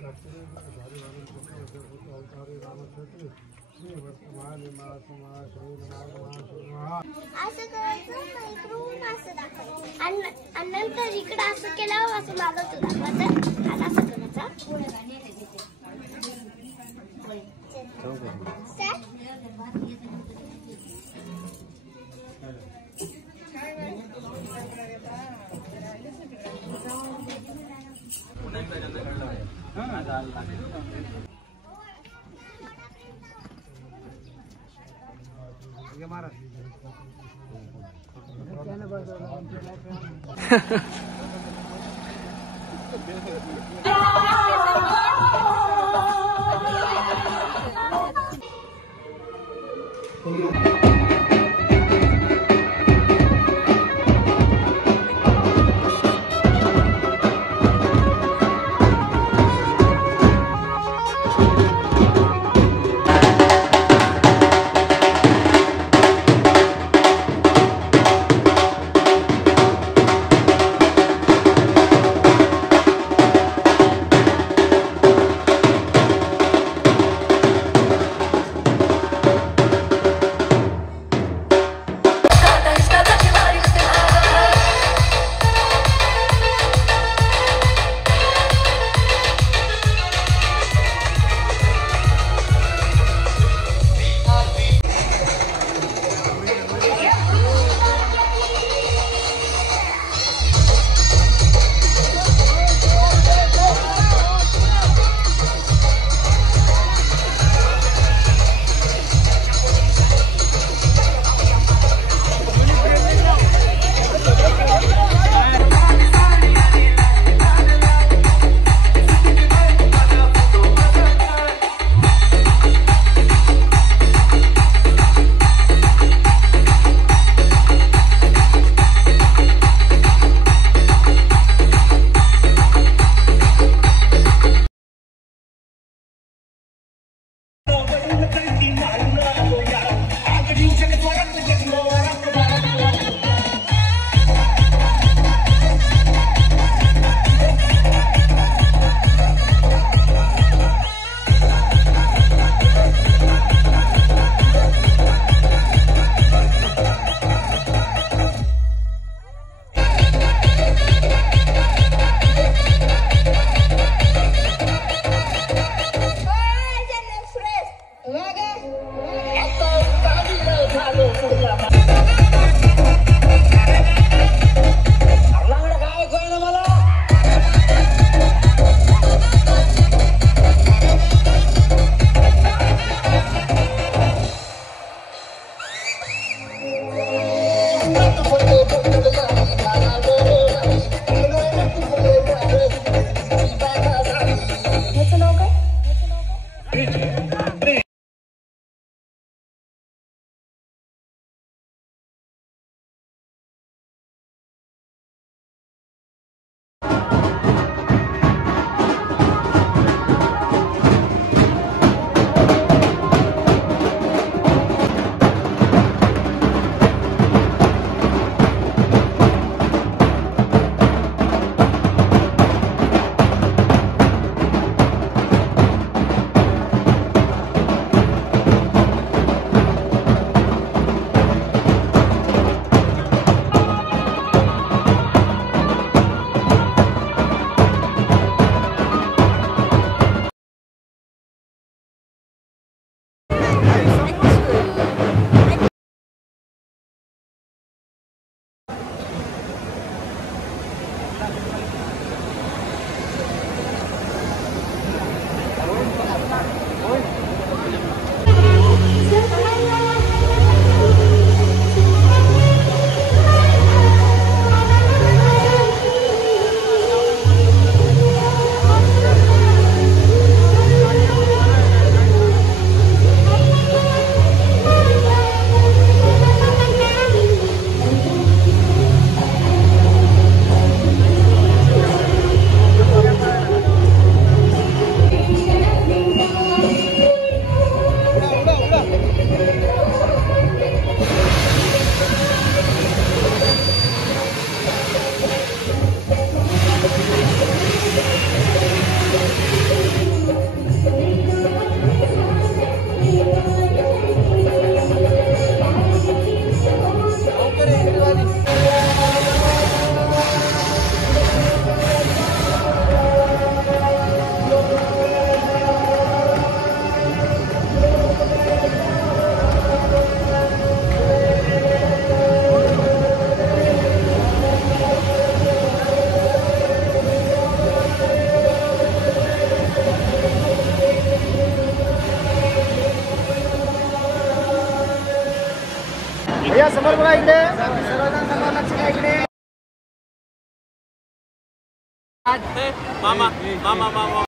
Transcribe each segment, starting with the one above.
असं करायचं इकडून असं दाखवायचं आणि नंतर इकडे असं केल्यावर असं मागं तू दाखवायचं आणि असं करायचं. समोर बघा इकडे सर्वजण समोर लक्ष द्या इकडे. मामा मामा मामा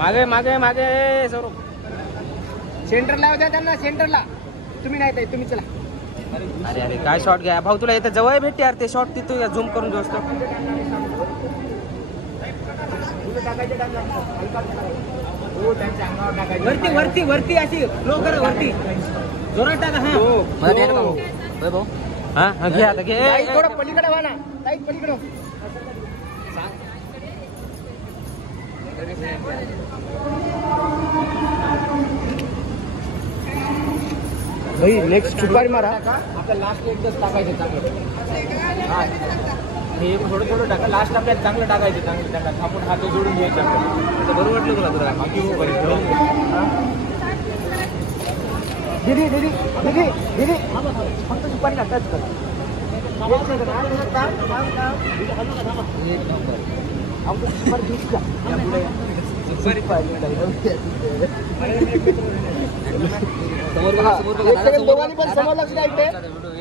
मागे मागे मागे सौरभ. सेंटरला होत्या त्यांना, सेंटरला. तुम्ही नाही ताई, तुम्ही चला. अरे अरे काय शॉट घ्या भाऊ, तुला इथं जवळ भेटते यार ते शॉट, तिथं झूम करून घेऊ. वरती वरती वरती अशी फ्लो करा, वरती जोरात टाका. हा घे आता घे. थोडं पलीकडे व्हा ना ताई, पलीकडे. भाई नेक्स्ट चुपारी मारा. आपल्या लास्ट एकच टाकायचे चांगलं. हे थोडं थोडं टाका. लास्ट आपल्याला चांगलं टाकायचे, चांगलं टाका. आपण हात जोडून घ्यायचे. बरोबर वाटलं तुला? दीदी दीदी दीदी दीदी फक्त चुपारी टाकायच कर. दोघांनी पण समोर लक्ष द्यायचे.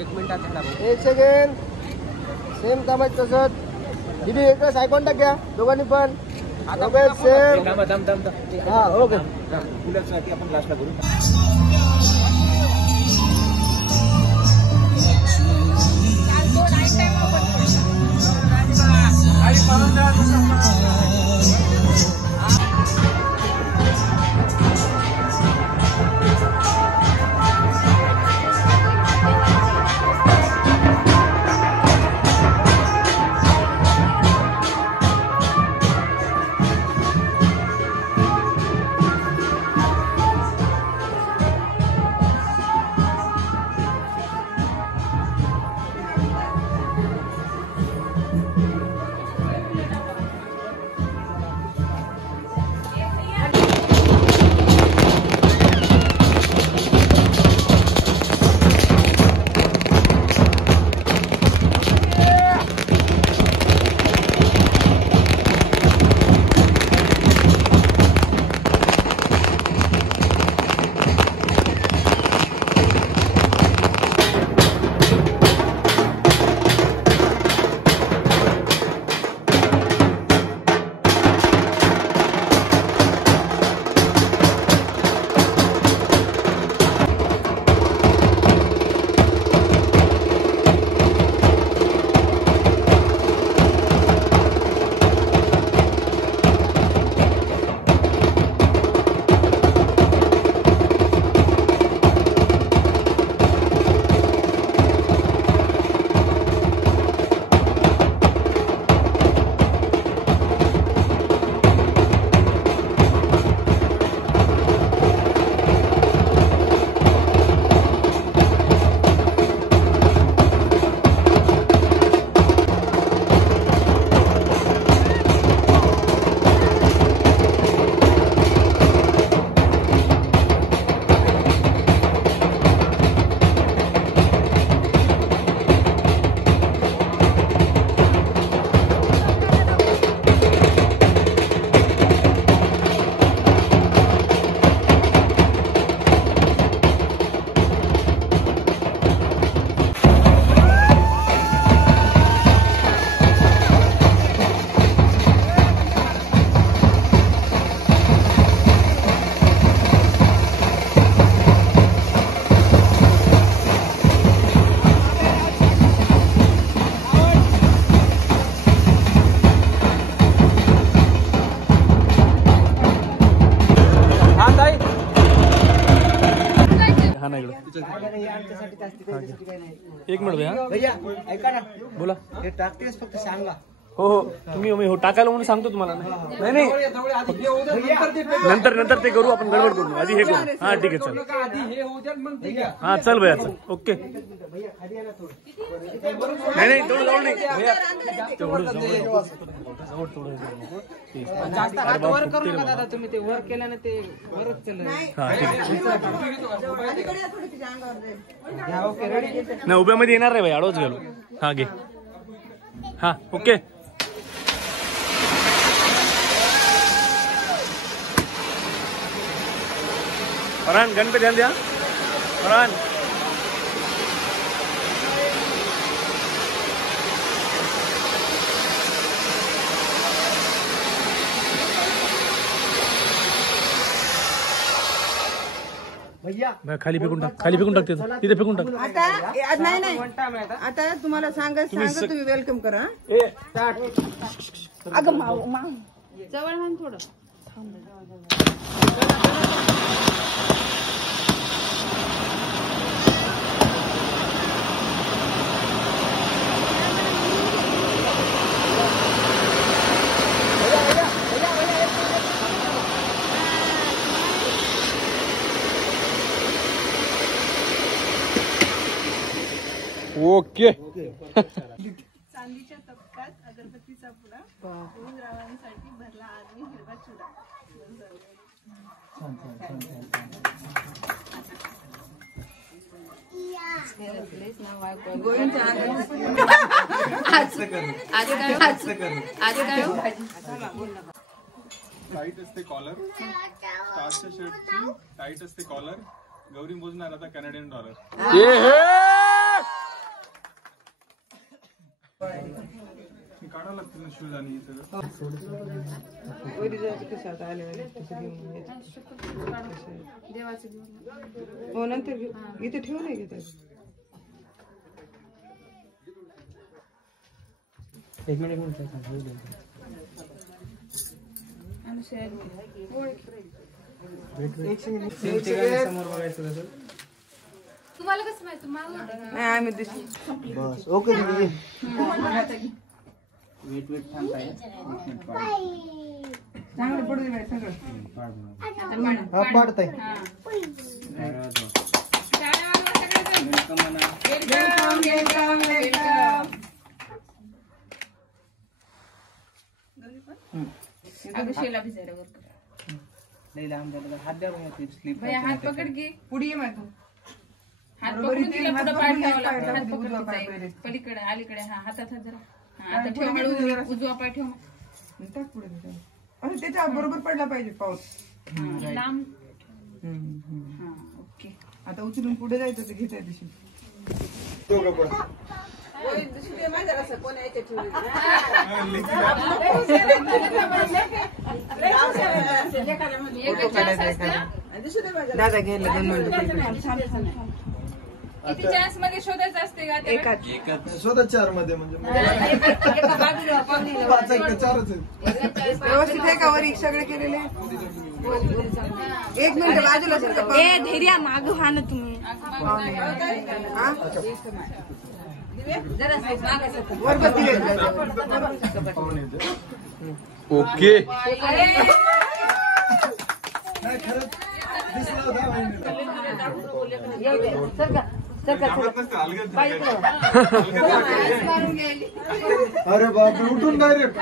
1 मिनिटात 1 सेकंड. सेम कामाचं तसंच. दीदी एकच आय कॉन्टॅक्ट घ्या दोघांनी पण. सेम. हा ओके. आपण लास्टला करू. ना इकडे आमच्यासाठी असते त्याच्यासाठी काही नाही. एक मिनिट भैया भैया ऐका ना, बोला. हे टाकतेस फक्त सांगा. हो हो तुम्ही हो टाकायला म्हणून सांगतो तुम्हाला. नाही नाही नंतर ते करू आपण, गडबड करू आधी हे करू. हा ठीक आहे चल. हा चल भैया चल. ओके नाही तेवढं जाऊ नाही भैया, तेवढं जास्त हात वर करू नका दादा तुम्ही. ते वर केल्याने ते वरच चाललं. हा ठीक आहे. Okay ready. नाही उभ्यामध्ये येणार नाही भाई, आडवच गेलो. हा घे. हा ओके. फरहान गन पे ध्यान दिया फरहान. भैया खाली फेकून टाक, खाली फेकून टाक तिथे फेकून टाक. आता नाही आता तुम्हाला सांगत तुम्ही वेलकम करा. अगं माव जवळ हा थोडं. ओके. चांदीच्या तबकात अगरबत्तीचा पुडा, दोन रावांसाठी भरला आदमी हिरवा चुडा. टाईट असते कॉलर, स्टारच्या शर्टची टाईट असते कॉलर. गौरी मोजणार आता कॅनेडियन डॉलर. काढावं लागतील ना शूज आणि हो नंतर इथे ठेवू नाही घेतात. एक मिनिट समोर बघायचं तसं. तुम्हाला कसं माहिती नाही आम्ही दिसू. बस ओके दीदी. वेट थांबताय. चांगलं पडू दे सगळं. हा पाडताय. अभिषेकला भिजायला वर कर. हात द्या स्लीप. हात पकड घे. पुढे ये मग तू. हात पकडून तिला पुढे पाय ठेवावा लागतो. हात पकड पलीकडे अलीकडे. हा हातात हात जरा. हा आता ठेव हळू. उजवा पाय ठेव. टाक पुढे. असं त्याच्या बरोबर पडला पाहिजे पाऊस. लांब. हा ओके. आता उचलून पुढे जायचं ते घेता दिवशी. दादा घ्यायला 2 मिनिटं. किती चान्स मध्ये शोधायचं असते का त्याला? स्वतः 4 मध्ये म्हणजे व्यवस्थित आहे का वरी सगळे केलेले? 1 मिनिट बाजूला सरका. धैर्या माग व्हा ना तुम्ही. वरबत दिले. ओके. अरे बापरे उठून डायरेक्ट.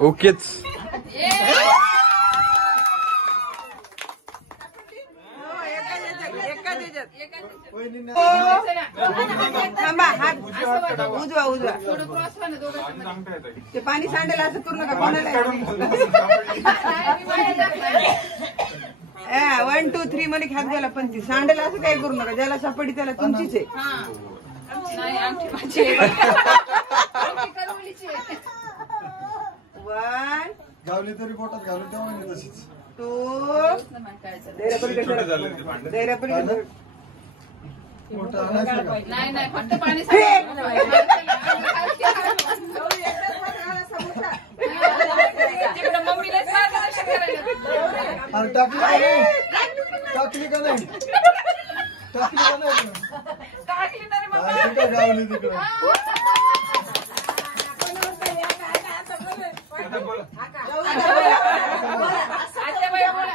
ओकेच. थांबा. हात उजवा. थोडं क्रॉस व्हा ना दोघं. ते पाणी सांडेल असं करू नका कोणाला. 1 2 3 मध्ये हात गेला पण ती सांडेल असं काही करू नका. ज्याला सापडी त्याला तुमचीच आहे. नाही अंगठी माझी आहे. अंगठी करवलीची आहे. 1 गावली तरी पोटात घालून तेव्हा तशीच. 2 नाही फक्त पाणी अरे टाकली का नाही? टाकली का नाही? टाकली का नाही? टाकली ना रे बाबा. टाकली का गावली तिकडे? आत्याबाई बोला.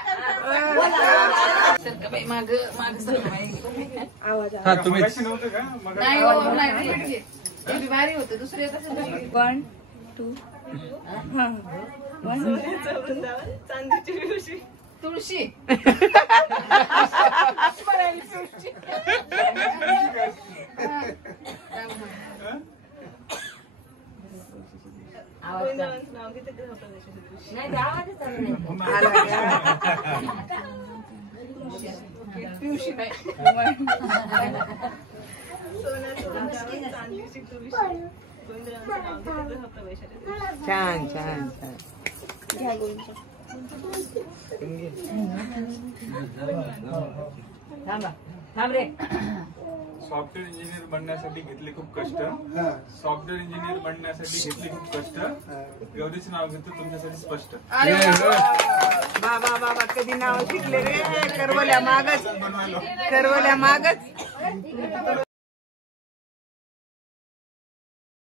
सरका बाई माग सरका बाई. हा तुम्ही मगाशी नव्हतं का मग नाही हो नाही repeat घे. ते बी भारी होतं दुसरं येत असेल ना. 1 2 चांदीची पिवशी. तुळशी. गोविंदावांचं नाव घेते ते होतं त्याच्याशी दिवशी. पिवशी बाई. सोन्याचं नाव चांदीची तुळशी. गोविंदावांचं नाव घेते ते होतं वैशाली दिवशी. छान छान छान. घ्या गोविंद. सॉफ्टवेअर इंजिनियर बनण्यासाठी घेतले खूप कष्ट सॉफ्टवेअर इंजिनियर बनण्यासाठी घेतले खूप कष्ट गौरीचं नाव घेतो तुमच्यासाठी स्पष्ट अरे वा. बाबा बाबा कधी नाव शिकले रे करवल्या मागच